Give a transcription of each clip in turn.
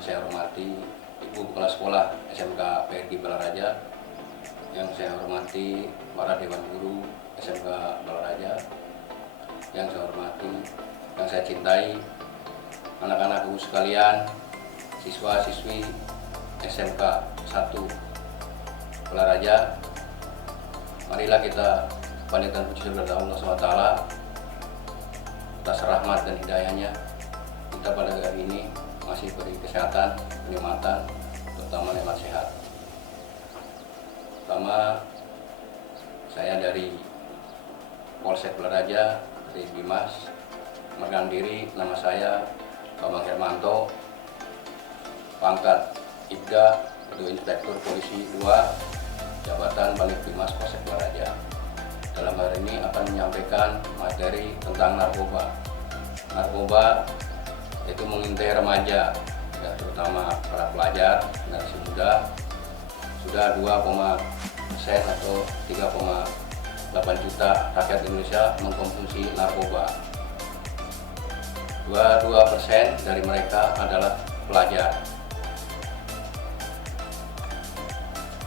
saya hormati Ibu Kepala Sekolah SMK PRG Balaraja, yang saya hormati para Dewan Guru SMK Balaraja, yang saya hormati, yang saya cintai anak-anakku sekalian, siswa-siswi SMK 1 Balaraja. Marilah kita panjatkan puji syukur kepada Allah SWT atas rahmat dan hidayahnya. Kita pada hari ini masih beri kesehatan, kenikmatan, terutama nikmat sehat. Pertama, saya dari Polsek Balaraja, dari Bimas, memegang diri, nama saya Bambang Hermanto, pangkat Ibda, itu Inspektur Polisi 2, Jabatan Balik Bimas Polsek Balaraja. Dalam hari ini akan menyampaikan materi tentang narkoba. Narkoba itu mengintai remaja, ya, terutama para pelajar, generasi muda. Sudah 2,% atau 3,8 juta rakyat Indonesia mengkonsumsi narkoba. 22% dari mereka adalah pelajar.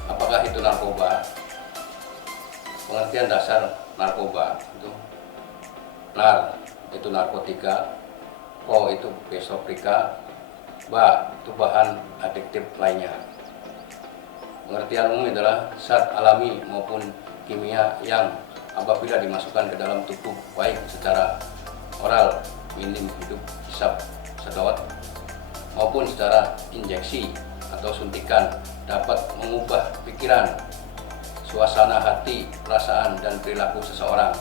Apakah itu narkoba? Pengertian dasar narkoba itu nar itu narkotika, ko itu besoprika, ba itu bahan adiktif lainnya. Pengertian umum adalah zat alami maupun kimia yang apabila dimasukkan ke dalam tubuh, baik secara oral, minum, hidup, hisap, sedot, maupun secara injeksi atau suntikan, dapat mengubah pikiran, suasana hati, perasaan, dan perilaku seseorang.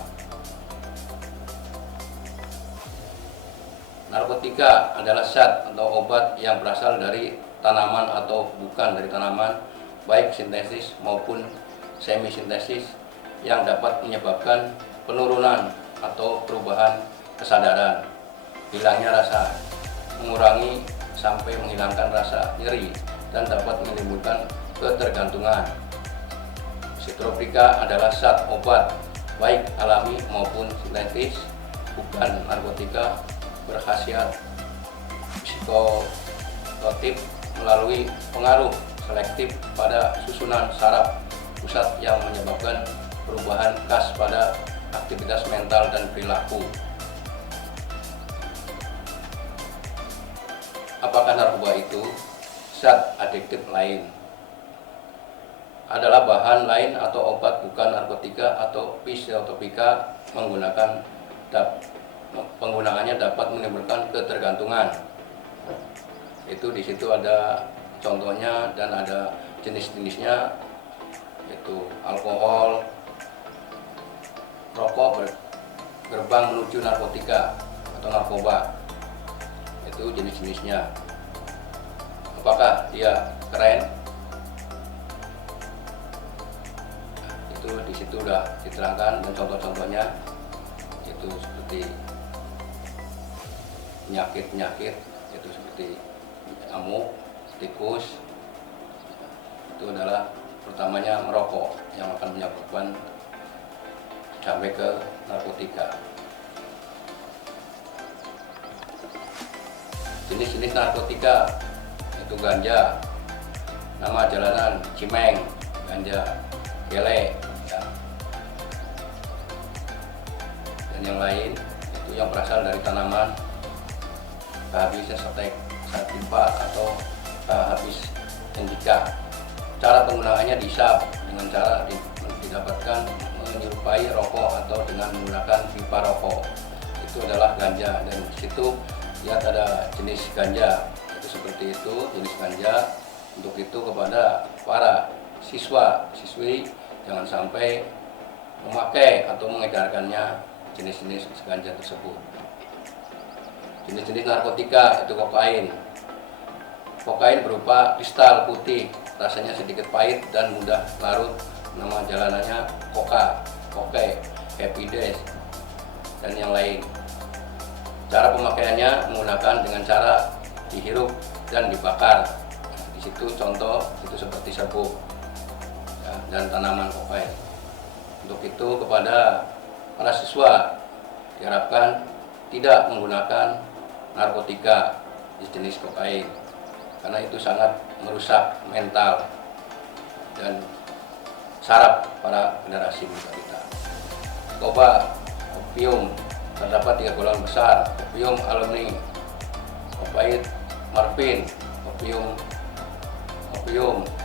Narkotika adalah zat atau obat yang berasal dari tanaman atau bukan dari tanaman, baik sintesis maupun semi-sintesis, yang dapat menyebabkan penurunan atau perubahan kesadaran, hilangnya rasa, mengurangi sampai menghilangkan rasa nyeri, dan dapat menimbulkan ketergantungan. Psikotropika adalah zat obat, baik alami maupun sintetis, bukan narkotika, berkhasiat psikotropik melalui pengaruh selektif pada susunan saraf pusat yang menyebabkan perubahan khas pada aktivitas mental dan perilaku. Apakah narkoba itu? Zat adiktif lain adalah bahan lain atau obat bukan narkotika atau psikotropika penggunaannya dapat menimbulkan ketergantungan. Itu di situ ada contohnya dan ada jenis-jenisnya, yaitu alkohol, rokok, gerbang menuju narkotika atau narkoba. Itu jenis-jenisnya. Apakah dia keren? Itu di situ sudah diterangkan dan contoh-contohnya, itu seperti penyakit-penyakit, itu seperti nyamuk, tikus. Itu adalah pertamanya merokok yang akan menyebabkan sampai ke narkotika. Jenis-jenis narkotika itu ganja, nama jalanan cimeng, ganja, gele, ya. Dan yang lain itu yang berasal dari tanaman, habis setek, sativa atau habis indica. Cara penggunaannya dihisap dengan cara didapatkan menyerupai rokok atau dengan menggunakan pipa rokok. Itu adalah ganja, dan di situ lihat ada jenis ganja. Itu seperti itu jenis ganja. Untuk itu kepada para siswa-siswi jangan sampai memakai atau mengedarkannya jenis-jenis ganja tersebut. Jenis-jenis narkotika itu kokain. Kokain berupa kristal putih, rasanya sedikit pahit dan mudah larut. Nama jalanannya koka, koke, happy days, dan yang lain. Cara pemakaiannya menggunakan dengan cara dihirup dan dibakar. Di situ contoh itu seperti serbuk, ya, dan tanaman kokain. Untuk itu kepada para siswa diharapkan tidak menggunakan narkotika jenis kokain. karena itu sangat merusak mental dan saraf para generasi muda kita. Narkoba, opium, terdapat 3 golongan besar: opium alumni, opioid, morfin, opium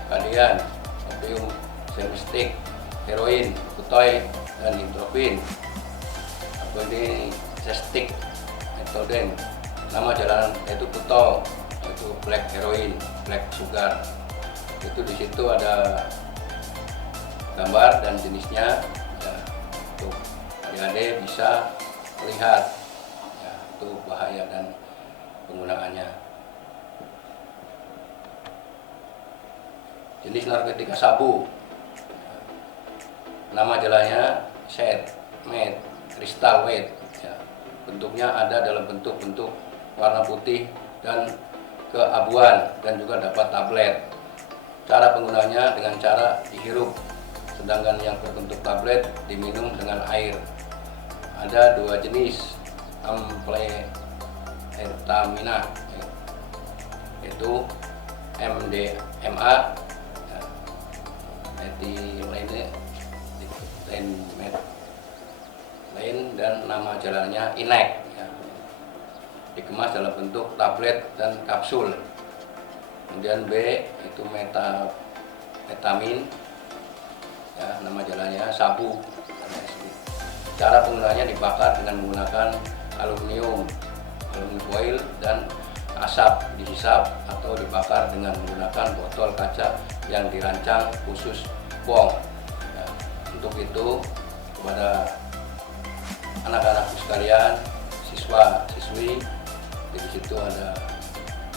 kadian, opium semestik, heroin, kutoid, dan nitrofin. Atau ini sestik, metoden. Nama jalanan yaitu kutol, yaitu black heroin, black sugar. Itu di situ ada gambar dan jenisnya, ya, untuk adik-adik bisa melihat, ya, itu bahaya dan penggunaannya. Jenis narkotika sabu, nama jalannya set, med, kristal weight. Ya, bentuknya ada dalam bentuk warna putih dan keabuan, dan juga dapat tablet. Cara penggunanya dengan cara dihirup, sedangkan yang berbentuk tablet diminum dengan air. Ada 2 jenis amfetamina, yaitu MDMA, lain, dan nama jalannya INEC, ya. Dikemas dalam bentuk tablet dan kapsul. Kemudian B itu metavitamin, ya, nama jalannya sabu. Cara penggunaannya dibakar dengan menggunakan aluminium foil dan asap dihisap, atau dibakar dengan menggunakan botol kaca yang dirancang khusus bong. Ya, untuk itu kepada anak-anakku sekalian, siswa-siswi, di situ ada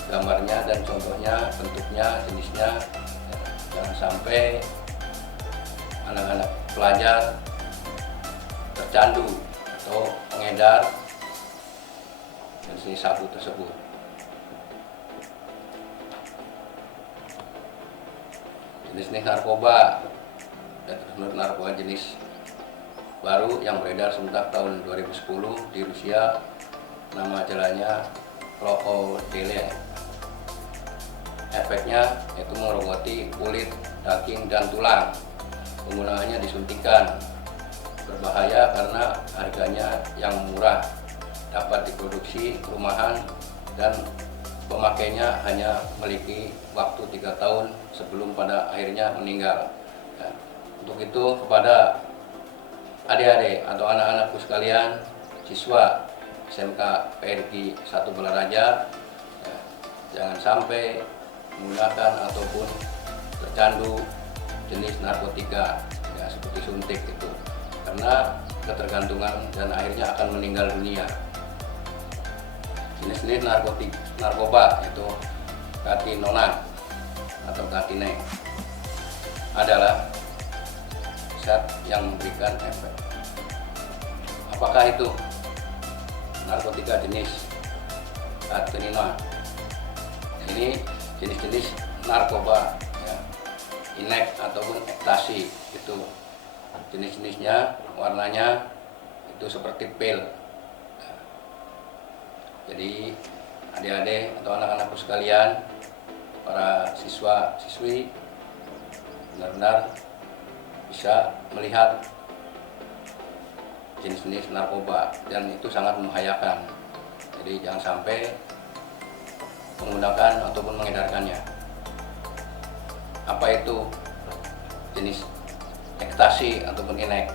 gambarnya dan contohnya, bentuknya, jenisnya. Ya, jangan sampai anak-anak pelajar tercandu atau pengedar jenis sabu tersebut. Jenis narkoba, dan narkoba jenis baru yang beredar semenjak tahun 2010 di Rusia, nama jalannya krokodil. Efeknya yaitu mengerogoti kulit, daging, dan tulang. Penggunaannya disuntikan. Berbahaya karena harganya yang murah, dapat diproduksi rumahan, dan pemakainya hanya memiliki waktu 3 tahun sebelum pada akhirnya meninggal. Ya, untuk itu kepada adik-adik atau anak-anakku sekalian, siswa SMK PRG 1 Balaraja, ya, jangan sampai menggunakan ataupun tercandu jenis narkotika, ya, seperti suntik itu, karena ketergantungan dan akhirnya akan meninggal dunia. Jenis-jenis narkoba itu katinona atau katine adalah zat yang memberikan efek. Apakah itu narkotika jenis katinona? Ini jenis-jenis narkoba, ya, inek ataupun ekstasi. Itu jenis-jenisnya, warnanya itu seperti pil. Jadi adik-adik atau anak-anakku sekalian, para siswa-siswi, benar-benar bisa melihat jenis-jenis narkoba, dan itu sangat membahayakan. Jadi jangan sampai menggunakan ataupun mengedarkannya. Apa itu jenis ekstasi ataupun inek?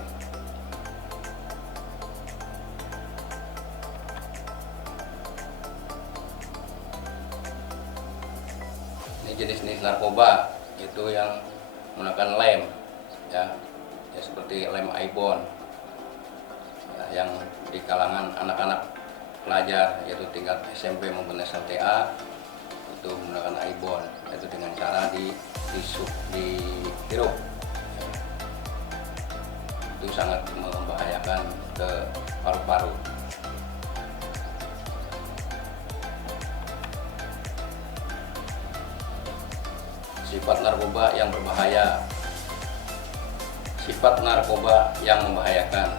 Jenis-jenis narkoba itu yang menggunakan lem, ya seperti lem Ibon, ya, yang di kalangan anak-anak pelajar yaitu tingkat SMP maupun SLTA itu menggunakan Ibon, yaitu dengan cara dihirup, ya. Itu sangat membahayakan ke paru-paru. Sifat narkoba yang berbahaya. Sifat narkoba yang membahayakan.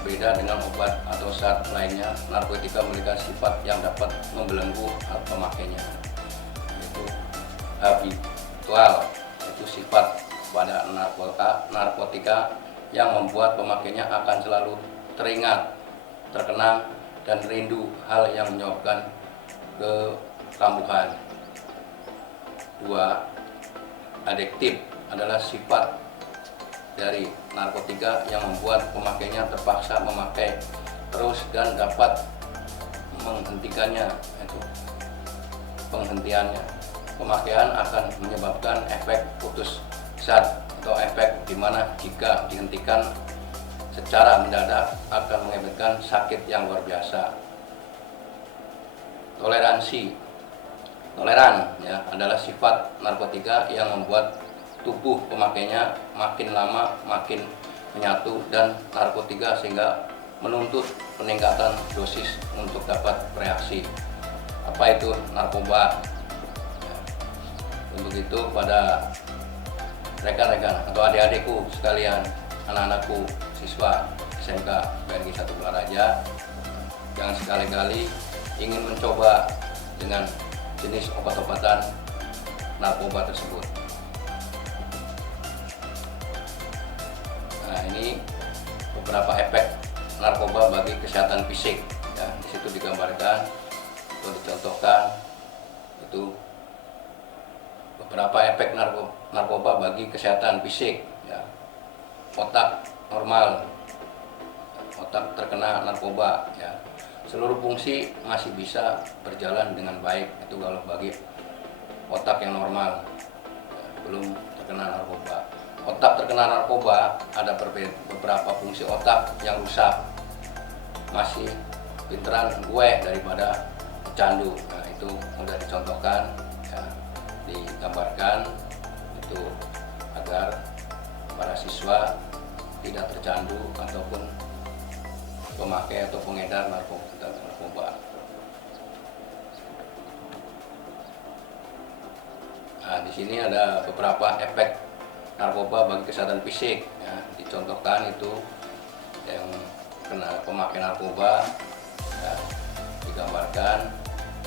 Berbeda dengan obat atau zat lainnya, narkotika memiliki sifat yang dapat membelenggu pemakainya, yaitu habitual, yaitu sifat pada narkotika yang membuat pemakainya akan selalu teringat, terkenang, dan rindu, hal yang menyebabkan kekambuhan. 2. Adiktif adalah sifat dari narkotika yang membuat pemakainya terpaksa memakai terus dan dapat menghentikannya, yaitu penghentiannya. Pemakaian akan menyebabkan efek putus zat atau efek di mana jika dihentikan secara mendadak akan mengakibatkan sakit yang luar biasa. Toleran ya, adalah sifat narkotika yang membuat tubuh pemakainya makin lama makin menyatu dan narkotika sehingga menuntut peningkatan dosis untuk dapat bereaksi. Apa itu narkoba? Ya, untuk itu pada rekan-rekan atau adik-adikku sekalian, anak-anakku, siswa SMK BNI 1 Balaraja, jangan sekali-kali ingin mencoba dengan jenis obat-obatan narkoba tersebut. Nah, ini beberapa efek narkoba bagi kesehatan fisik. Ya, di situ digambarkan atau dicontohkan itu beberapa efek narkoba bagi kesehatan fisik. Ya. Otak normal, otak terkena narkoba, ya. Seluruh fungsi masih bisa berjalan dengan baik, itu kalau bagi otak yang normal, ya, belum terkena narkoba. Otak terkena narkoba ada beberapa fungsi otak yang rusak, masih pinteran gue daripada pecandu. Nah, itu sudah dicontohkan, ya, digambarkan itu agar para siswa tidak tercandu ataupun pemakai atau pengedar narkoba. Nah, di sini ada beberapa efek narkoba bagi kesehatan fisik, ya, dicontohkan itu yang kena pemakai narkoba, ya, digambarkan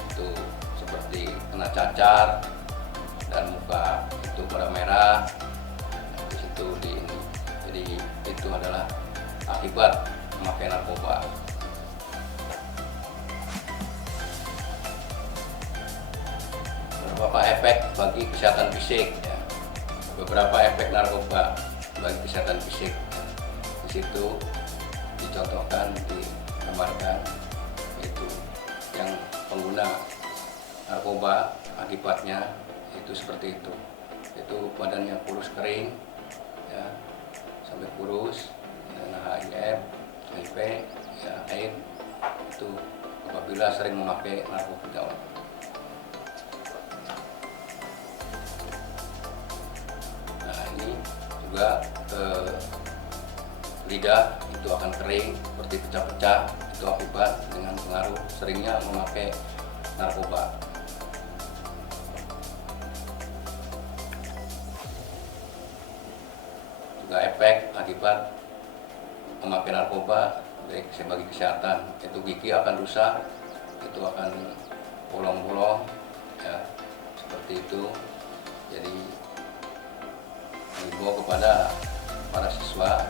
itu seperti kena cacar dan muka itu pada merah, di situ di ini. Jadi itu adalah akibat memakai narkoba. Beberapa efek bagi kesehatan fisik, ya. Beberapa efek narkoba bagi kesehatan fisik, di situ dicontohkan, digambarkan, yaitu yang pengguna narkoba akibatnya itu seperti itu badannya kurus kering, ya, sampai kurus, ya, HIV, ya, AIDS, itu apabila sering memakai narkotika. Nah, ini juga lidah itu akan kering seperti pecah-pecah, itu akibat dengan pengaruh seringnya memakai narkoba. Juga efek akibat memakai narkoba baik sebagai kesehatan, itu gigi akan rusak, itu akan bolong-bolong, ya, seperti itu. Jadi dihimbau kepada para siswa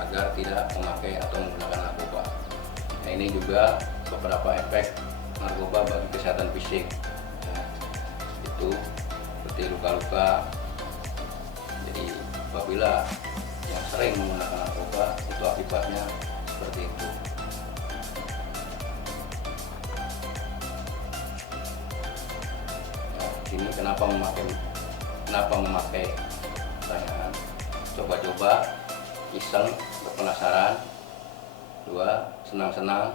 agar tidak memakai atau menggunakan narkoba. Nah, ini juga beberapa efek narkoba bagi kesehatan fisik, ya, itu seperti luka-luka. Jadi apabila yang sering menggunakan narkoba itu akibatnya seperti itu. Nah, ini kenapa memakai pertanyaan, coba-coba, iseng, berpenasaran. 2. Senang-senang.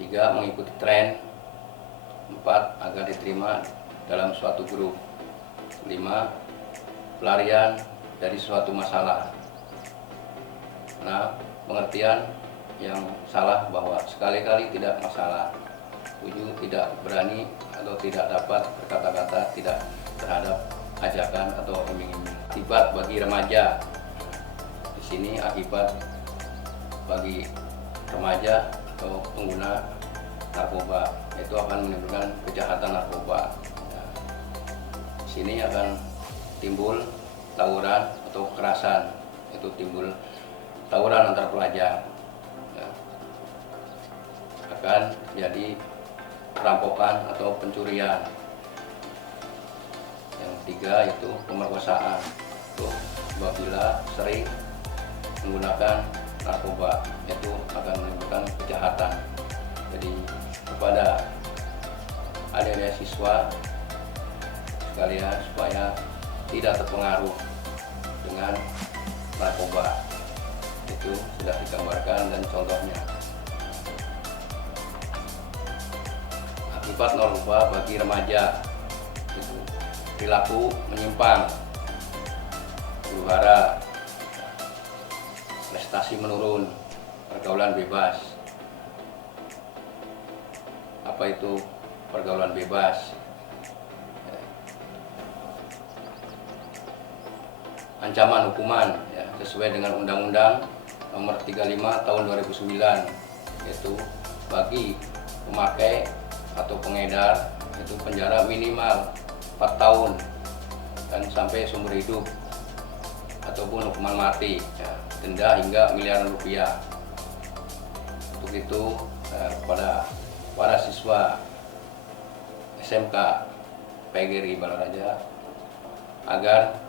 3. Mengikuti tren. 4. Agar diterima dalam suatu grup. 5. Pelarian dari suatu masalah. Nah, pengertian yang salah bahwa sekali-kali tidak masalah. 7. Tidak berani atau tidak dapat berkata-kata tidak terhadap ajakan atau iming-iming. Akibat bagi remaja. Di sini akibat bagi remaja atau pengguna narkoba, itu akan menimbulkan kejahatan narkoba. Ya. Di sini akan timbul tawuran atau kekerasan, itu timbul tawuran antar pelajar. Ya. Akan jadi perampokan atau pencurian. Yang ketiga itu pemerkosaan, itu apabila sering menggunakan narkoba, itu akan menimbulkan kejahatan. Jadi kepada adik-adik siswa sekalian supaya tidak terpengaruh dengan narkoba, itu sudah digambarkan dan contohnya. Akibat narkoba bagi remaja, itu perilaku menyimpang, huru-hara, prestasi menurun, pergaulan bebas. Apa itu pergaulan bebas? Ancaman hukuman ya, sesuai dengan Undang-Undang Nomor 35 Tahun 2009, yaitu bagi pemakai atau pengedar itu penjara minimal 4 tahun dan sampai seumur hidup, ataupun hukuman mati ya, denda hingga miliaran rupiah. Untuk itu kepada para siswa SMK PGRI Balaraja agar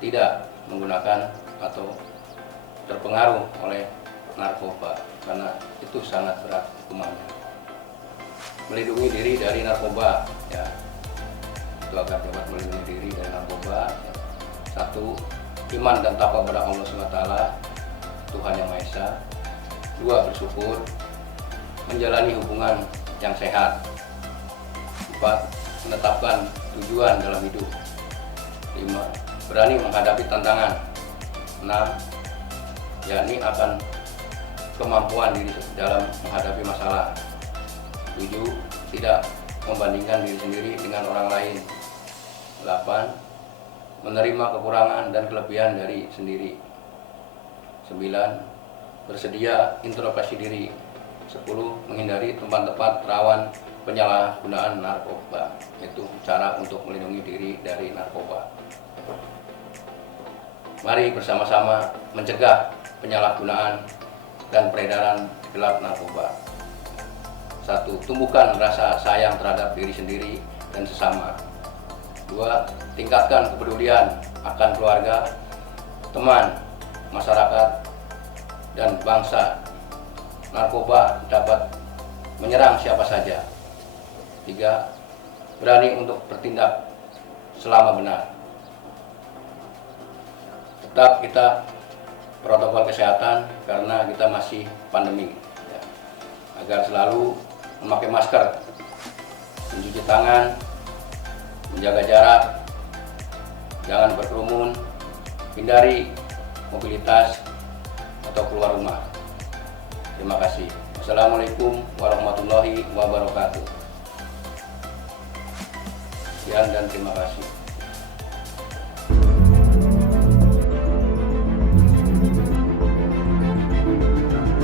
tidak menggunakan atau terpengaruh oleh narkoba, karena itu sangat berat hukumannya. Melindungi diri dari narkoba ya, itu agar dapat melindungi diri dari narkoba ya. 1. Iman dan takwa kepada Allah SWT, Tuhan Yang Maha Esa. 2. Bersyukur, menjalani hubungan yang sehat. 4. Menetapkan tujuan dalam hidup. 5. Berani menghadapi tantangan. 6. Yakni akan kemampuan diri dalam menghadapi masalah. 7. Tidak membandingkan diri sendiri dengan orang lain. 8. Menerima kekurangan dan kelebihan dari sendiri. 9. Bersedia introspeksi diri. 10. Menghindari tempat-tempat rawan penyalahgunaan narkoba. Itu cara untuk melindungi diri dari narkoba. Mari bersama-sama mencegah penyalahgunaan dan peredaran gelap narkoba. 1. Tumbuhkan rasa sayang terhadap diri sendiri dan sesama. 2. Tingkatkan kepedulian akan keluarga, teman, masyarakat, dan bangsa. Narkoba dapat menyerang siapa saja. 3. Berani untuk bertindak selama benar. Tetap kita protokol kesehatan karena kita masih pandemi ya. Agar selalu memakai masker, mencuci tangan, menjaga jarak, jangan berkerumun, hindari mobilitas atau keluar rumah. Terima kasih. Wassalamualaikum warahmatullahi wabarakatuh. Sekian dan terima kasih.